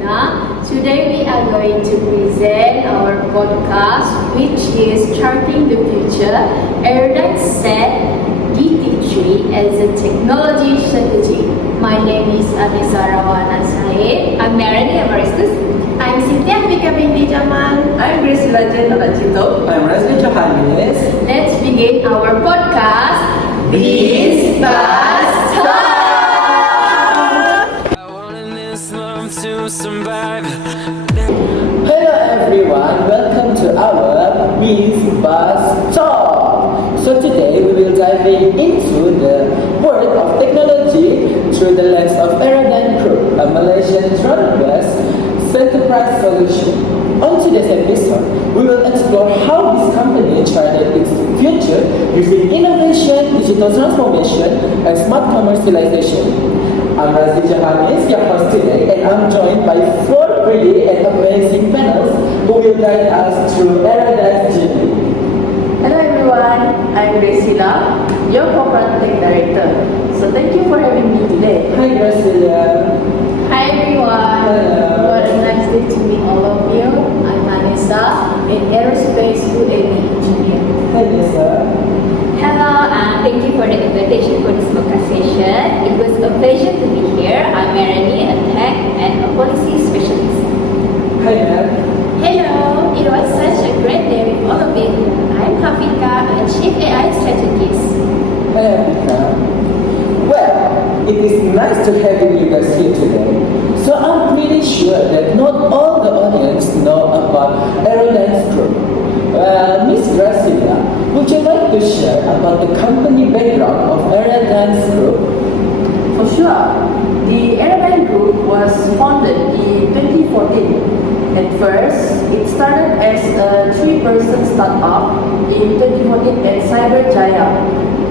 Regina. Today we are going to present our podcast, which is Charting the Future. Aerodyne set DT3 as a technology strategy. My name is ANESSA and SAIT. I'm MERRANIE, EVARISTUS. I'm SITI, HAFIQQA binti JAMAL. I'm GRACIELA JITOB. I'm RAZLEE JOHANIS. Let's begin our podcast. Bis Bas Talk. Hello everyone, welcome to our Bis Bas Talk. So today we will dive into the world of technology through the lens of Aerodyne Group, a Malaysian drone-based enterprise solution. On today's episode, we will explore how this company charted its future using innovation, digital transformation, and smart commercialization. I'm RAZLEE JOHANIS, your host today, and I'm joined by four pretty and amazing panels who will guide us through Aerodyne's journey. Hello everyone, I'm GRACIELA, your corporate tech director. So thank you for having me today. Hi GRACIELA. Hi everyone. Hello. What a nice day to meet all of you. I'm ANESSA, an aerospace UAV engineer. Hi Nessa. Hello, and thank you for the invitation for this podcast session. It was a pleasure to be here. I'm MERRANIE, a tech and a policy specialist. Hi Nat. Hello, it was such a great day with all of you. I'm HAFIQQA, a chief AI strategist. Hi HAFIQQA. Well, it is nice to have you guys here today. So I'm pretty sure that not all the audience know about Aerodyne Group. Miss GRACIELA, would you like to share about the company background of Aerodyne Group? For sure, the Aerodyne Group was founded in 2014. At first, it started as a 3-person startup in 2014 at Cyberjaya,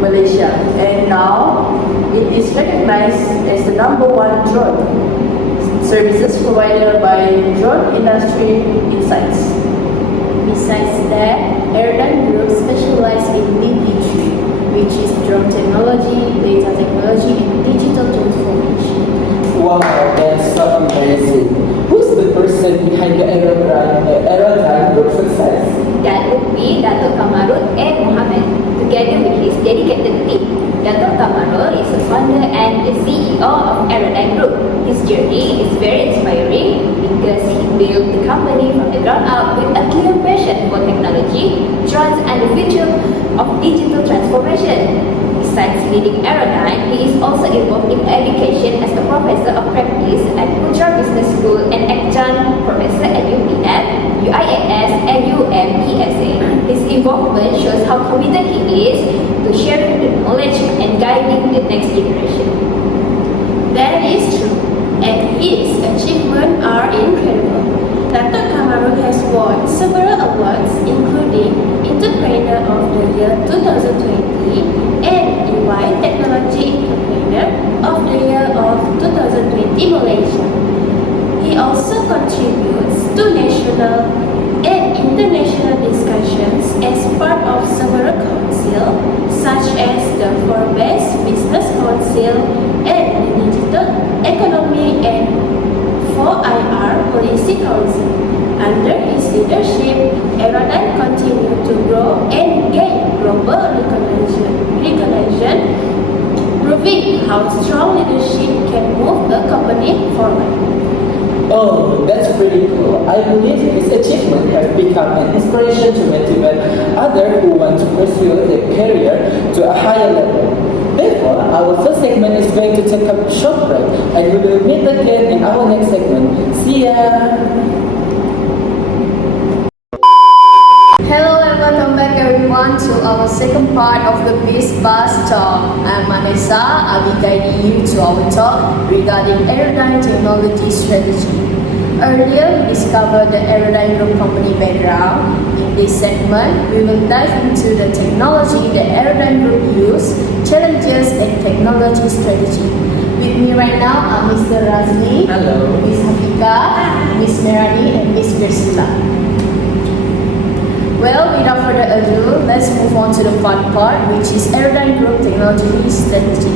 Malaysia, and now it is recognized as the #1 drone services provider by Drone Industry Insights. Besides that, Aerodyne Group specializes in DT3, which is drone technology, data technology, and digital transformation. Wow, that's so amazing. Who's the person behind the Aerodyne Group success? That would be Dato' Kamarul and Mohammed, together with his dedicated team. Dato' Kamarul is the founder and the CEO of Aerodyne Group. His journey is very inspiring because he built the company from the ground up with a clear passion for technology, trust, and the future of digital transformation. Besides leading Aerodyne, he is also involved in education as a professor of practice at Putra Business School and adjunct professor at UPM, UIAS, and UMESA. His involvement shows how committed he is to sharing the knowledge and guiding the next generation. That is true, and his achievements are incredible. Dato' Kamarul has won several awards, including Entrepreneur of the Year 2020 and EY Technology Entrepreneur of the Year of 2020 Malaysia. He also contributes to national and international discussions as part of several councils, such as the Forbes Business Council and the Digital Economy and 4IR Policy Council. Under his leadership, Aerodyne continued to grow and gain global recognition, proving how strong leadership can move a company forward. Oh, that's pretty cool. I believe his achievement has become an inspiration to motivate others who want to pursue their career to a higher level. Therefore, our first segment is going to take a short break, and we will meet again in our next segment. See ya! Hello and welcome back everyone to our second part of the Bis Bas Talk. I'm ANESSA. I'll be guiding you to our talk regarding Aerodyne technology strategy. Earlier, we discovered the Aerodyne Group company background. In this segment, we will dive into the technology that Aerodyne Group use, challenges, and technology strategy. With me right now are Mr. RAZLEE, Hello. Ms. HAFIQQA, Ms. MERRANIE, and Ms. GRACIELA. Well, without further ado, let's move on to the fun part, which is Aerodyne Group technology strategy.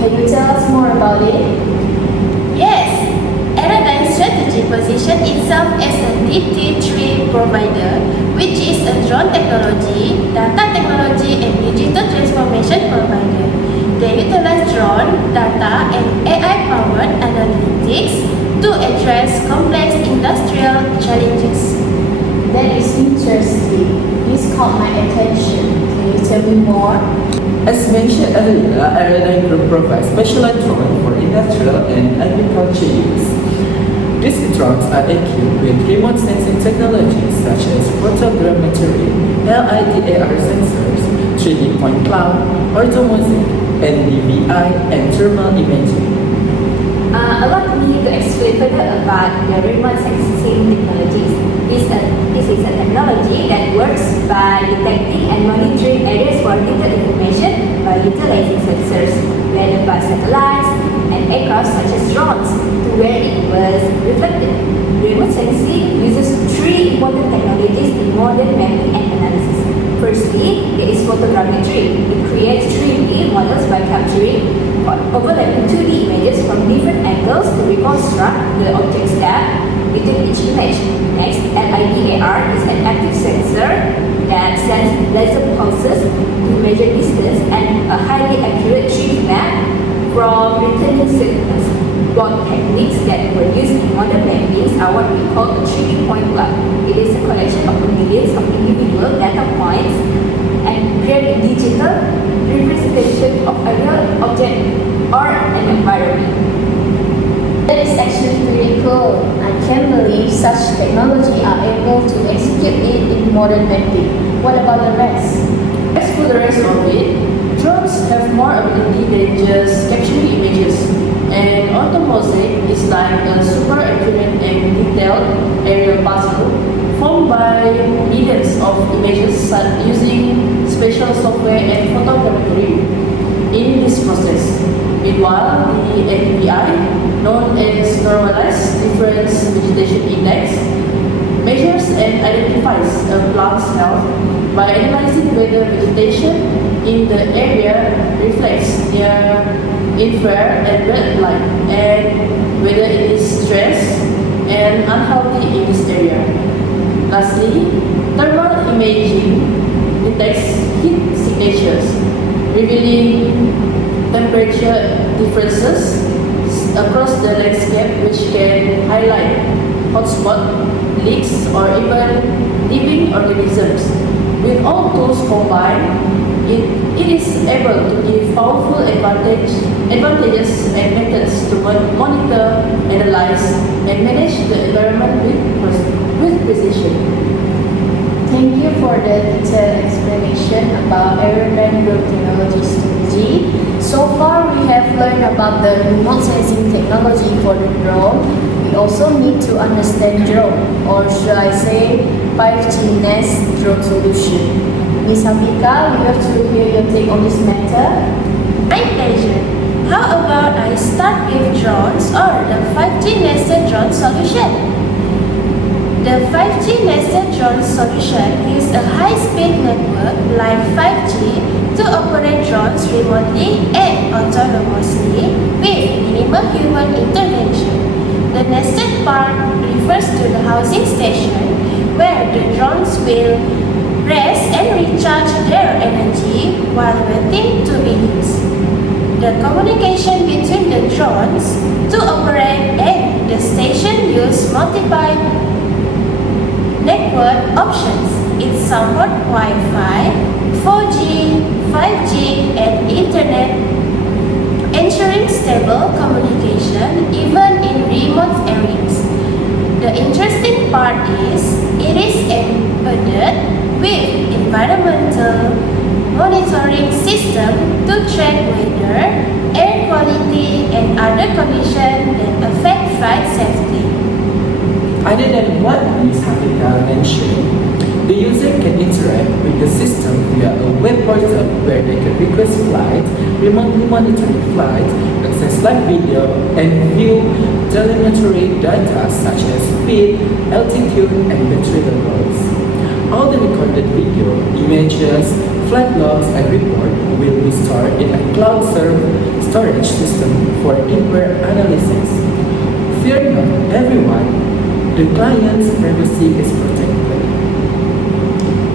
Can you tell us more about it? Yes, Aerodyne strategy positions itself as a DT3 provider, which is a drone technology, data technology, and digital transformation provider. They utilize drone, data, and AI-powered analytics to address complex industrial challenges. That is interesting. This caught my attention. Can you tell me more? As mentioned earlier, Aerodyne Group provides specialized drones for industrial and agriculture use. These drones are equipped with remote sensing technologies such as photogrammetry, LiDAR sensors, 3D point cloud, orthomosic, NDVI, and thermal imaging. Allow me to explain further about the remote sensing technologies. This is a technology that works by detecting and monitoring areas for detailed information by utilizing sensors, whether by satellites and aircraft such as drones, to where it was reflected. Remote sensing uses three important technologies in modern mapping and analysis. Firstly, there is photogrammetry. It creates 3D models by capturing overlapping 2D images from different angles to reconstruct the object's depth within each image. Next, LiDAR is an active sensor that sends laser pulses to measure distance and a highly accurate 3D map from returning signals. Both techniques that were used in modern mappings are what we call a 3D point cloud. It is a collection of millions of individual data points and create a digital representation of a real object or an environment. That is actually pretty cool. I can't believe such technology are able to execute it in modern mapping. What about the rest? As for the rest of it, drones have more ability than just capturing images. And orthomosic is like a super accurate and detailed aerial puzzle formed by millions of images using special software and photogrammetry in this process. Meanwhile, the NDVI, known as Normalized Difference Vegetation Index, measures and identifies a plant's health by analyzing whether vegetation in the area reflects near infrared and red light and whether it is stressed and unhealthy in this area. Lastly, thermal imaging detects heat signatures, revealing temperature differences across the landscape which can highlight hotspot, leaks, or even living organisms. With all tools combined, it is able to give powerful advantages and methods to monitor, analyze, and manage the environment with precision. Thank you for the detailed explanation about Aerodyne Group technology strategy. So far, we have learned about the remote sensing technology for the drone. We also need to understand drone, or should I say 5G Nest drone solution. Ms. HAFIQQA, we have to hear your take on this matter. My pleasure. How about I start with drones or the 5G nested drone solution? The 5G nested drone solution is a high-speed network like 5G to operate drones remotely and autonomously with minimal human intervention. The nested part refers to the housing station where the drones will rest and recharge their energy while waiting to be used. The communication between the drones to operate and the station use multiple network options. It supports Wi-Fi, 4G, 5G, and Internet, ensuring stable communication even in remote areas. The interesting part is it is embedded with environmental monitoring system to track weather, air quality, and other conditions that affect flight safety. Other than what Ms. HAFIQQA mentioned, the user can interact with the system via a web portal where they can request flights, remotely monitor flights, access live video, and view telemetry data such as speed, altitude, and battery levels. All the recorded video, images, flight logs, and report will be stored in a storage system for deeper analysis. Fear not, everyone. the client's privacy is protected.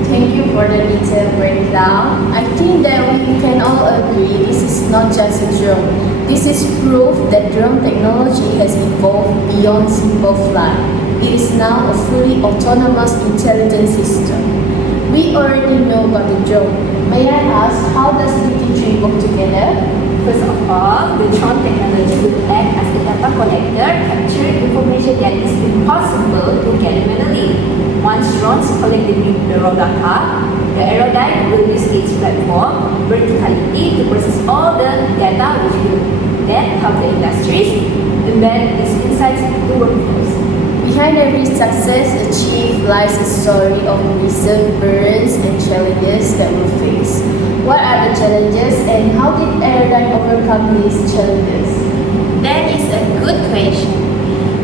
Thank you for the detailed breakdown. I think that we can all agree this is not just a drone. This is proof that drone technology has evolved beyond simple flight. It is now a fully autonomous intelligence system. We already know about the drone. May I ask, how does DT3 work together? First of all, the drone technology will act as the data collector, capturing information that is impossible to gather manually. Once drones collect the raw data, the Aerodyne will use its platform verticality to process all the data, which will then help the industries embed these insights into workflows. Behind every success achieved lies a story of perseverance and challenges that we face. What are the challenges and how did Aerodyne overcome these challenges? That is a good question.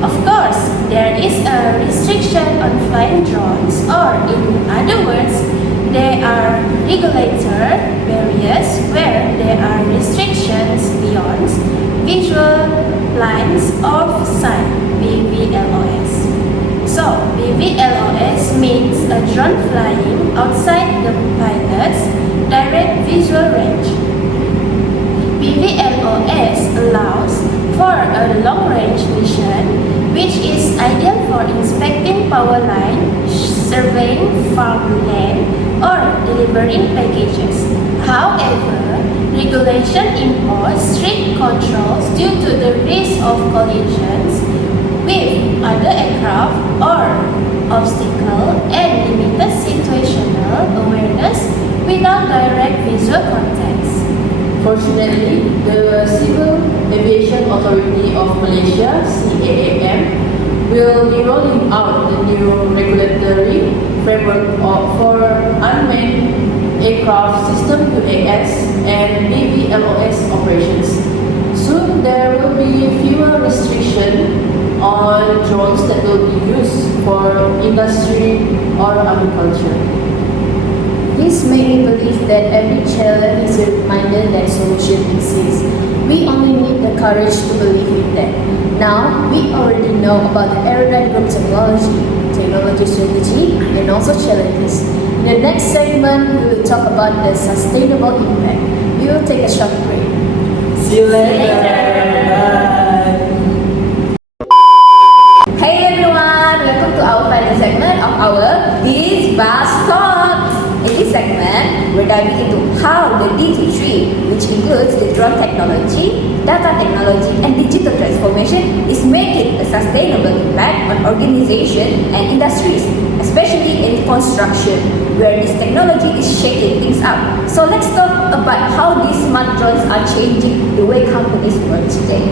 Of course, there is a restriction on flying drones, or in other words, there are regulatory barriers where there are restrictions beyond visual lines of sight, BVLOS. So, BVLOS means a drone flying outside the pilot's direct visual range. BVLOS allows for a long-range mission, which is ideal for inspecting power line, surveying farmland, or delivering packages. However, regulation imposes strict controls due to the risk of collisions with other aircraft or obstacle and limited situational awareness without direct visual context. Fortunately, the Civil Aviation Authority of Malaysia (CAAM) will be rolling out the new regulatory framework for unmanned aircraft system UAS and BVLOS operations. Soon there will be fewer restrictions on drones that will be used for industry or agriculture. This made me believe that every challenge is a reminder that solution exists. We only need the courage to believe in that. Now, we already know about the Aerodyne Group technology strategy, and also challenges. In the next segment, we will talk about the sustainable impact. We will take a short break. See you later. Bye. Hey everyone, welcome to our final segment of our Biz Buzz Talk. In this segment, we're diving into how the DT3, which includes the drone technology, data technology, and digital transformation, is making a sustainable impact on organizations and industries, especially in construction, where this technology is shaking things up. So let's talk about how these smart drones are changing the way companies work today.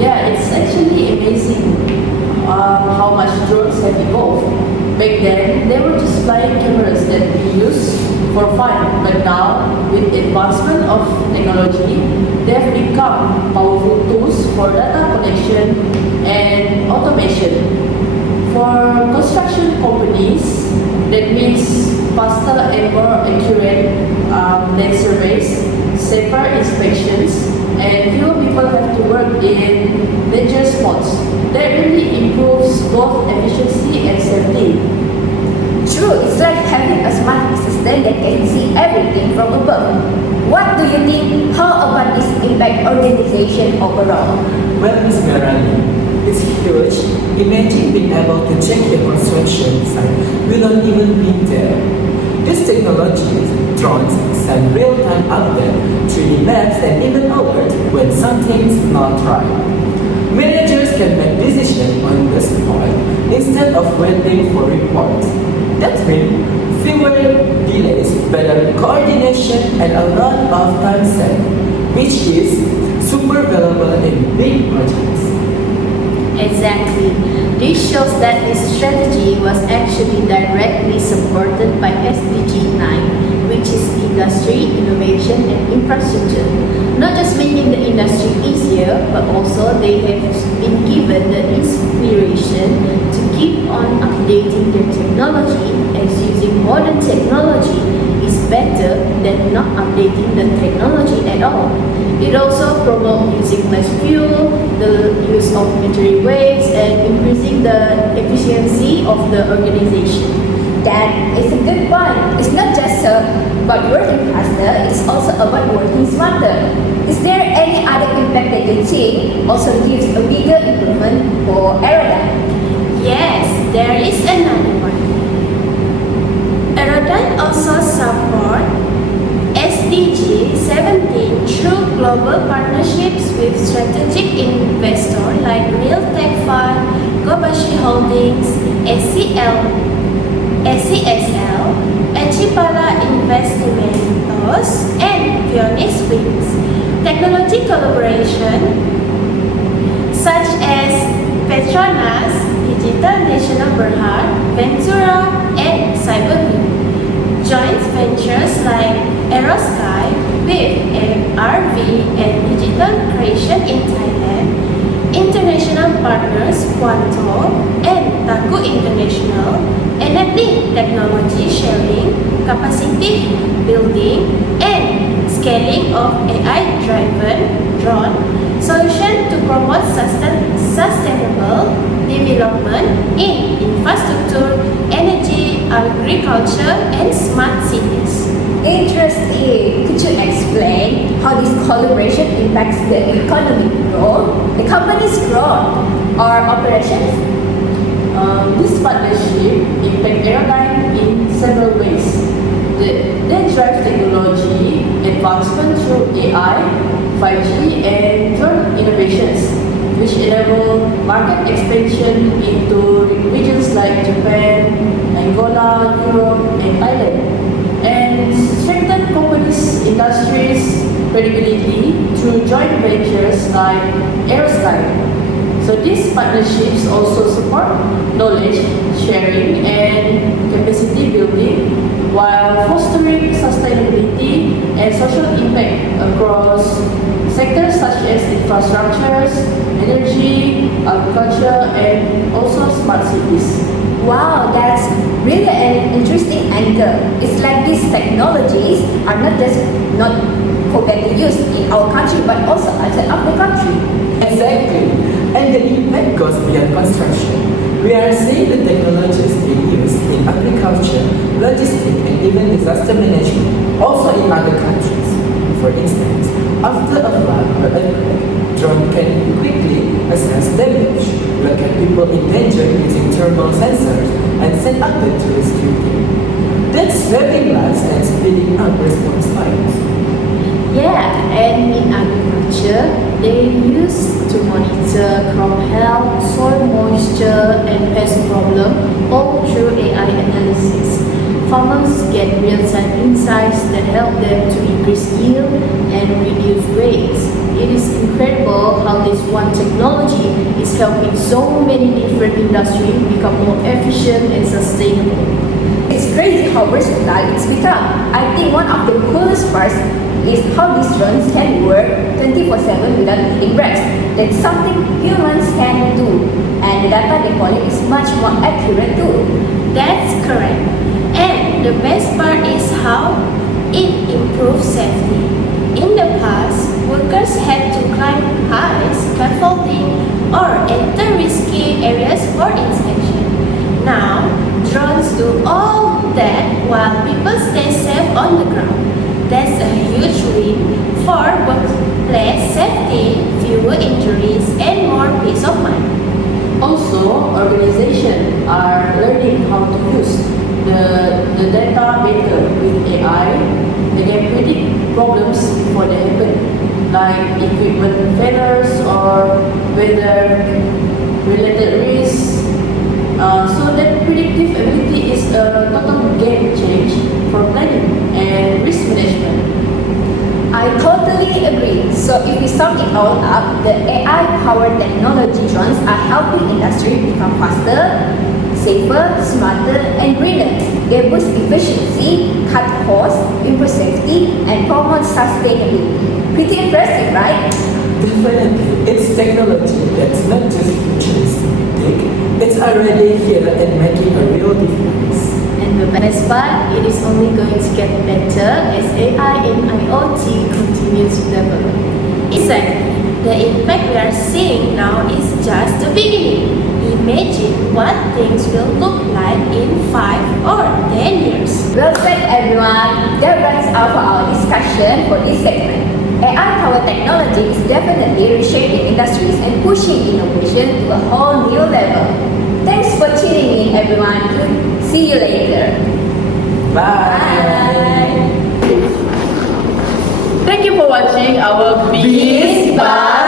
Yeah, it's actually amazing how much drones have evolved. Back then, they were just flying cameras that we use for fun, but now, with advancement of technology, they have become powerful tools for data collection and automation. For construction companies, that means faster and more accurate land surveys, safer inspections, and fewer people have to work in dangerous spots. That really improves both efficiency and safety. True, it's like having a smart assistant that can see everything from above. What do you think? How about this impact organization overall? Well, Miss Merranie, it's huge. Imagine being able to check your construction site without even being there. This technology, drones, send real-time updates, 3D maps, and even alerts when something's not right. Managers can make decisions on the spot instead of waiting for reports. That means fewer delays, better coordination, and a lot of time saved, which is super valuable in big projects. Exactly. This shows that this strategy was actually directly supported by SDG 9, which is industry, innovation, and infrastructure. Not just making the industry easier, but also they have been given the inspiration to keep on updating their technology, as using modern technology is better than not updating the technology at all. It also promotes using less fuel, the use of material waste, and increasing the efficiency of the organization. That is a good point. It's not just about working faster, it's also about working smarter. Is there any other impact that you think also gives a bigger improvement for Aerodyne? Yes, there is another one. Aerodyne also support SDG 17 through global partnerships with strategic investors like Real Tech Fund, Gobashi Holdings, SCSL, Echipala Investimentos, and Phoenix Wings. Technology collaboration such as Petronas, Digital National Berhad, Ventura, and Cyberview. Joint ventures like Aerosky with RV and Digital Creation in Thailand, international partners Quanto and Taku International, enabling technology sharing, capacity building, and scaling of AI-driven drone solution to promote sustainable development in infrastructure, energy, agriculture, and smart cities. Interesting. Could you explain how this collaboration impacts the economic growth, the company's growth, or operations? This partnership impacts Aerodyne in several ways. They drive technology advancement through AI, 5G, and drone innovations, which enable market expansion into regions like Japan, Angola, Europe, and Thailand, and strengthen companies' industries' credibility through joint ventures like Aerosky. So these partnerships also support knowledge sharing and capacity building while fostering sustainability and social impact across sectors such as infrastructures, energy, agriculture, and also smart cities. Wow, that's really an interesting angle. It's like these technologies are not just not forgetting used in our country but also outside of the country. Exactly. And the impact goes beyond construction. We are seeing the technologies being used in agriculture, logistics, and even disaster management, also in other countries. For instance, after a flood or earthquake, drone can quickly assess damage, locate people in danger using thermal sensors, and send updates to rescue team. That's saving lives and speeding up response times. Yeah, and in agriculture, they used to monitor crop health, soil moisture, and pest problem all through AI analysis. Farmers get real-time insights that help them to increase yield and reduce waste. It is incredible how this one technology is helping so many different industries become more efficient and sustainable. It's crazy how versatile it's become. I think one of the coolest parts is how these drones can work 24/7 without needing breaks. That's something humans can do, and the data they collect is much more accurate too. That's correct. And the best part is how it improves safety. In the past, workers had to climb high scaffolding or enter risky areas for inspection. Now, drones do all that while people stay safe on the ground. That's a huge win for workplace safety, fewer injuries, and more peace of mind. Also, organizations are learning how to use the data better with AI. They can predict problems before they happen, like equipment failures or weather-related risks. So that predictive ability is a total game change for planning and risk management. I totally agree. So if we sum it all up, the AI-powered technology drones are helping industry become faster, safer, smarter, and greener. They boost efficiency, cut costs, improve safety, and promote sustainability. Pretty impressive, right? Definitely, it's technology that's not just futuristic, it's already here and making a real difference. And the best part, it is only going to get better as AI and IoT continue to develop. Exactly. The impact we are seeing now is just the beginning. imagine what things will look like in 5 or 10 years. Well said, everyone. That wraps up our discussion for this segment. AI-powered technology is definitely reshaping industries and pushing innovation to a whole new level. Thanks for tuning in, everyone. See you later. Bye. Thank you for watching our Biz Biz Buzz